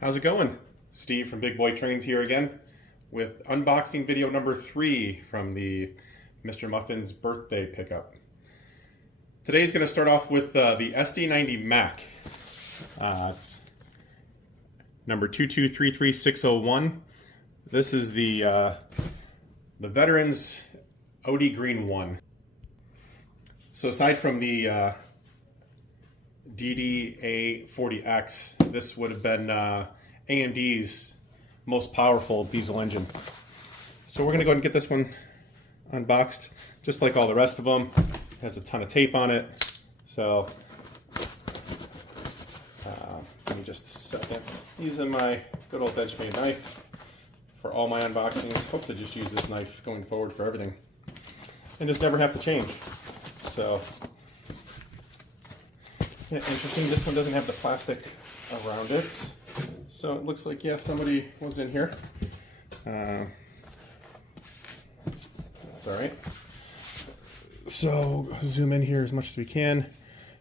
How's it going? Steve from Big Boy Trains here again with unboxing video number 3 from the Mr. Muffin's birthday pickup. Today's going to start off with the SD90MAC. It's number 2233601. This is the Veterans OD Green 1. So aside from the DDA40X, this would have been AMD's most powerful diesel engine. So we're going to go ahead and get this one unboxed, just like all the rest of them. It has a ton of tape on it. So give me just a second. Using my good old Benchmade knife for all my unboxings. Hope to just use this knife going forward for everything and just never have to change. So yeah, interesting. This one doesn't have the plastic around it, so it looks like, yeah, somebody was in here. That's all right. So zoom in here as much as we can.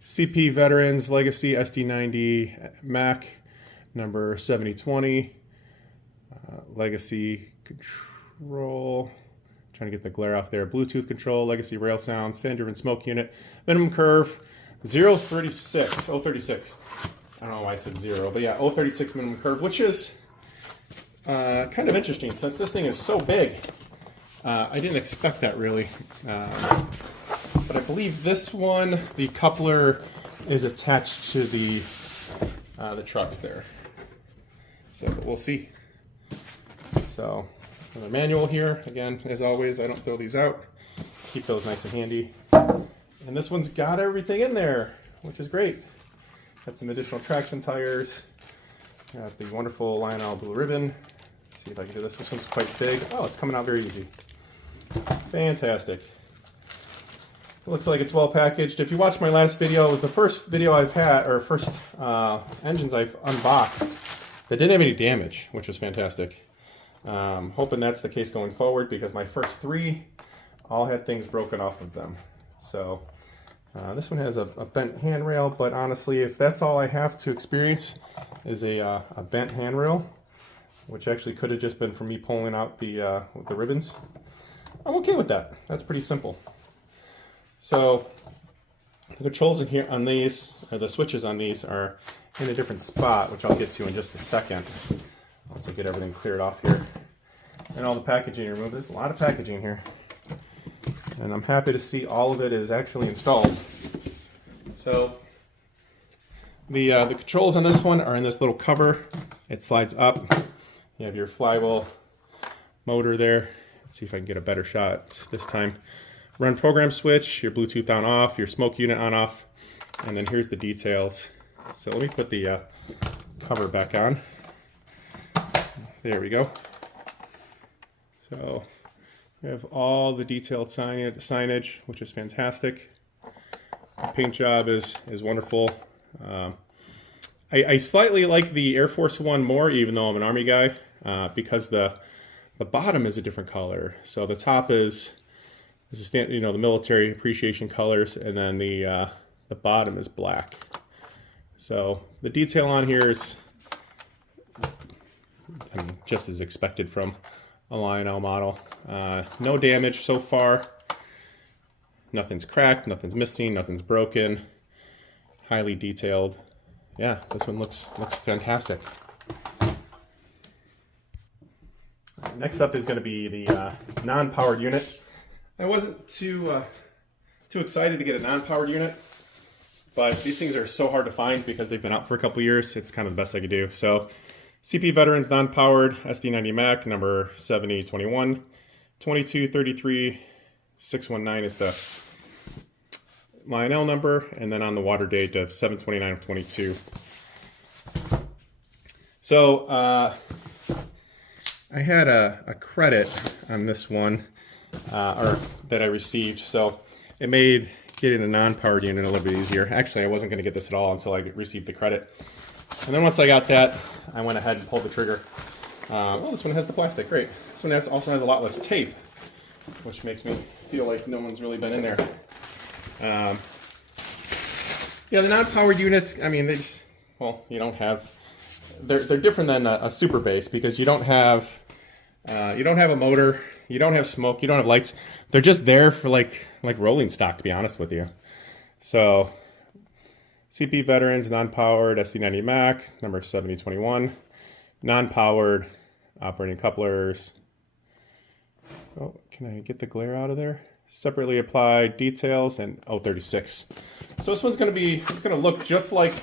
CP Veterans Legacy SD90MAC number 7020. Legacy control. Trying to get the glare off there. Bluetooth control, legacy rail sounds, fan-driven smoke unit, minimum curve 036. I don't know why I said 0, but yeah, 036 minimum curve, which is kind of interesting since this thing is so big. I didn't expect that really, but I believe this one, the coupler is attached to the trucks there. So we'll see. So another manual here. Again, as always, I don't throw these out. Keep those nice and handy. And this one's got everything in there, which is great. Got some additional traction tires. Got the wonderful Lionel blue ribbon. Let's see if I can do this. This one's quite big. Oh, it's coming out very easy. Fantastic. It looks like it's well packaged. If you watched my last video, it was the first video I've had, or first engines I've unboxed that didn't have any damage, which was fantastic. Hoping that's the case going forward, because my first 3 all had things broken off of them. So this one has a bent handrail, but honestly, if that's all I have to experience is a bent handrail, which actually could have just been for me pulling out the ribbons, I'm okay with that. That's pretty simple. So the controls in here on these, or the switches on these, are in a different spot, which I'll get to in just a second. Once I get everything cleared off here and all the packaging removed. There's a lot of packaging here, and I'm happy to see all of it is actually installed. So the controls on this one are in this little cover. It slides up. You have your flywheel motor there. Let's see if I can get a better shot this time. Run program switch, your Bluetooth on off, your smoke unit on off, and then here's the details. So let me put the cover back on. There we go. So we have all the detailed signage, which is fantastic. The paint job is wonderful. I slightly like the Air Force one more, even though I'm an Army guy, because the bottom is a different color. So the top is the military appreciation colors, and then the bottom is black. So the detail on here is, just as expected from a Lionel model. No damage so far. Nothing's cracked, nothing's missing, nothing's broken. Highly detailed. Yeah, this one looks fantastic. Next up is going to be the non-powered unit. I wasn't too excited to get a non-powered unit, but these things are so hard to find because they've been out for a couple years. It's kind of the best I could do. So CP Veterans non-powered SD90MAC number 7021. 2233619 is the Lionel number, and then on the water date of 7/29 of 22. So I had a credit on this one, or that I received, so it made getting a non-powered unit a little bit easier. Actually, I wasn't going to get this at all until I received the credit. And then once I got that, I went ahead and pulled the trigger. Oh, this one has the plastic, great. This one also has a lot less tape, which makes me feel like no one's really been in there. Yeah, the non-powered units, I mean, they just, well, you don't have they're different than a super bass because you don't have a motor, you don't have smoke, you don't have lights. They're just there for like rolling stock, to be honest with you. So CP Veterans non-powered SD90MAC number 7021, non-powered operating couplers. Oh, can I get the glare out of there? Separately applied details and 036. So this one's going to look just like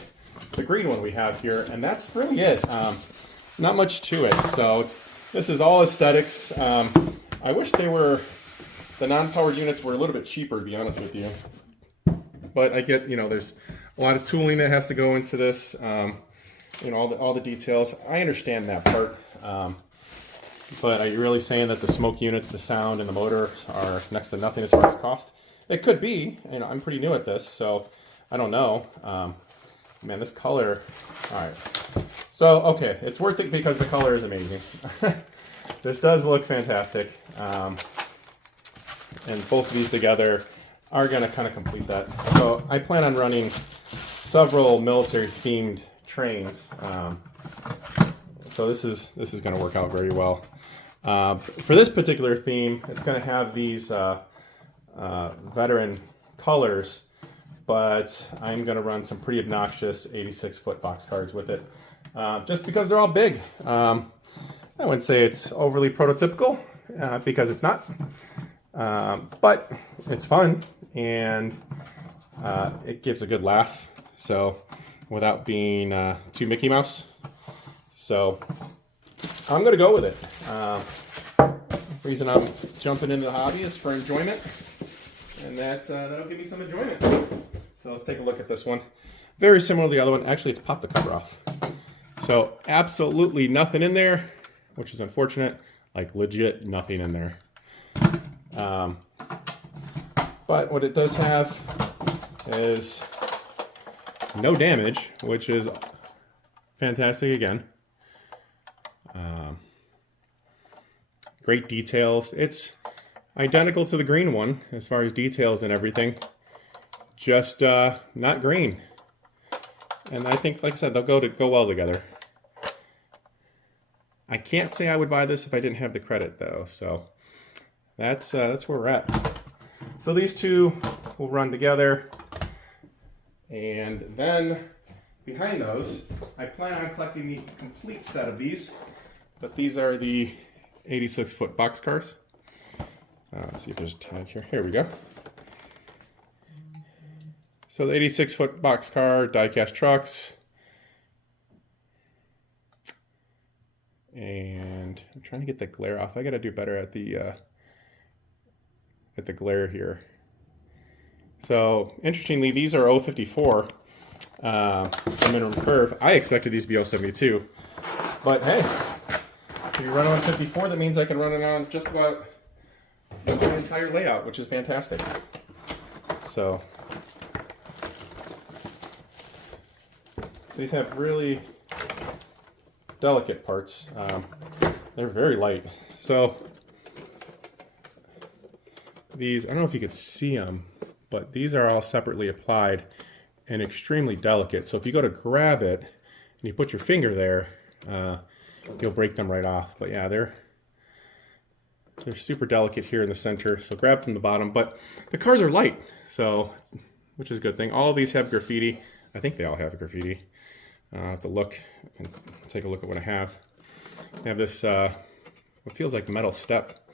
the green one we have here, and that's really it. Not much to it. So this is all aesthetics. I wish the non-powered units were a little bit cheaper, to be honest with you. But I get, there's a lot of tooling that has to go into this. All the details. I understand that part. But are you really saying that the smoke units, the sound, and the motor are next to nothing as far as cost? It could be. I'm pretty new at this, so I don't know. Man, this color. All right. So, okay, it's worth it because the color is amazing. This does look fantastic. And both of these together are going to kind of complete that. So I plan on running several military-themed trains. So this is going to work out very well. For this particular theme, it's going to have these veteran colors, but I'm going to run some pretty obnoxious 86-foot boxcars with it, just because they're all big. I wouldn't say it's overly prototypical, because it's not, but it's fun, and it gives a good laugh, so without being too Mickey Mouse. So I'm going to go with it. The reason I'm jumping into the hobby is for enjoyment, and that'll give me some enjoyment. So let's take a look at this one. Very similar to the other one. Actually, it's popped the cover off. So absolutely nothing in there, which is unfortunate. Like legit nothing in there. But what it does have is no damage, which is fantastic again. Great details. It's identical to the green one as far as details and everything, just not green. And I think, like I said, they'll go well together. I can't say I would buy this if I didn't have the credit though, so that's where we're at. So these two will run together, and then behind those, I plan on collecting the complete set of these, but these are the 86-foot boxcars. Let's see if there's a tag here. Here we go. So the 86-foot boxcar die-cast trucks. And I'm trying to get the glare off. I got to do better at the glare here. So interestingly, these are 054 minimum curve. I expected these to be 072, but hey, if you run on 54, that means I can run it on just about the entire layout, which is fantastic. So these have really delicate parts. They're very light. So these, I don't know if you could see them, but these are all separately applied and extremely delicate. So if you go to grab it and you put your finger there, you'll break them right off. But yeah, they're super delicate here in the center. So grab from the bottom, but the cars are light, so which is a good thing. All of these have graffiti. I think they all have graffiti. I'll have to look and take a look at what I have. I have this, what feels like metal step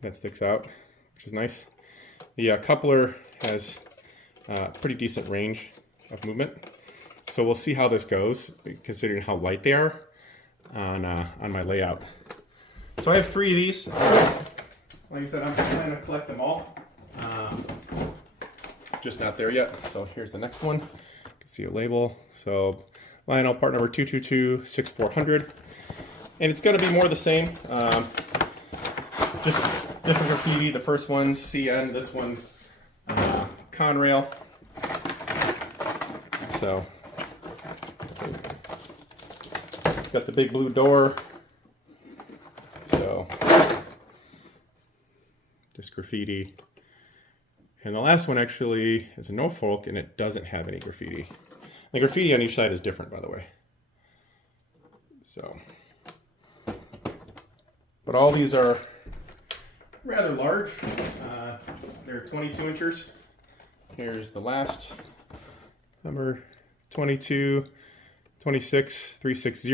that sticks out, which is nice. The coupler has pretty decent range of movement. So we'll see how this goes, considering how light they are on my layout. So I have 3 of these. Like I said, I'm planning to collect them all. Just not there yet. So here's the next one. You can see a label. So Lionel part number 222-6400. And it's going to be more the same. Just different graffiti. The first one's CN. This one's Conrail. So got the big blue door. So this graffiti. And the last one actually is a Norfolk, and it doesn't have any graffiti. The graffiti on each side is different, by the way. So, but all these are rather large. They're 22 inches. Here's the last number, 22, 26, 360,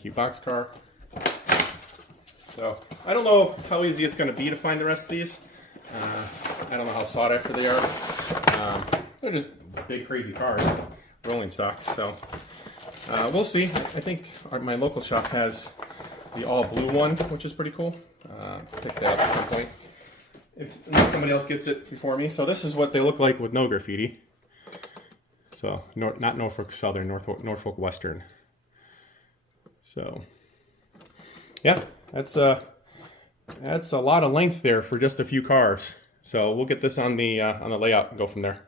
Cube Boxcar. So I don't know how easy it's going to be to find the rest of these. I don't know how sought after they are. They're just big, crazy cars, rolling stock. So we'll see. I think my local shop has the all blue one, which is pretty cool. Pick that up at some point, unless somebody else gets it before me. So this is what they look like with no graffiti. So not Norfolk Southern, Norfolk Western. So yeah, that's a lot of length there for just a few cars. So we'll get this on the layout and go from there.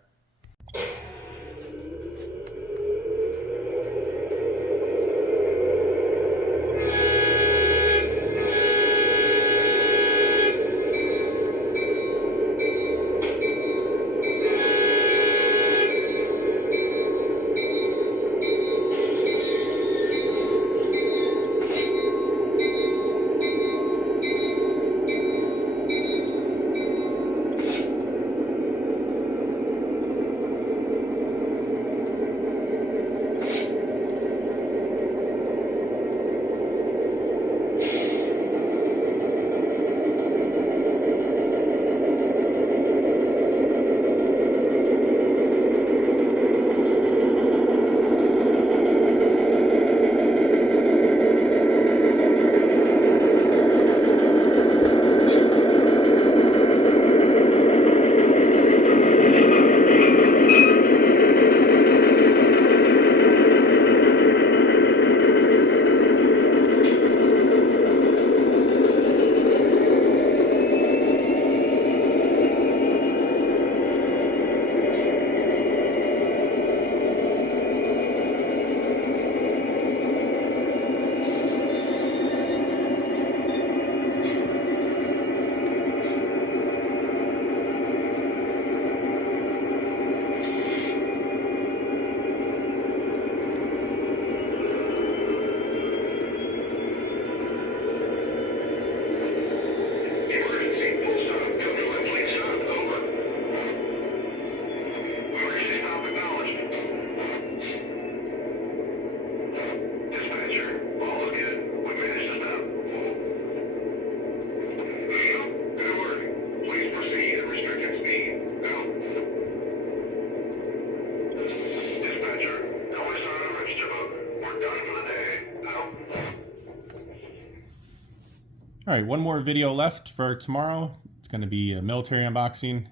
All right, one more video left for tomorrow. It's going to be a military unboxing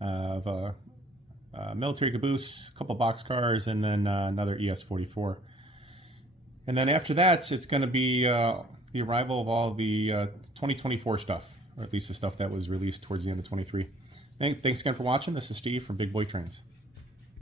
of a military caboose, a couple boxcars, and then another ES-44. And then after that, it's going to be the arrival of all the 2024 stuff, or at least the stuff that was released towards the end of 23. Thanks again for watching. This is Steve from Big Boy Trains.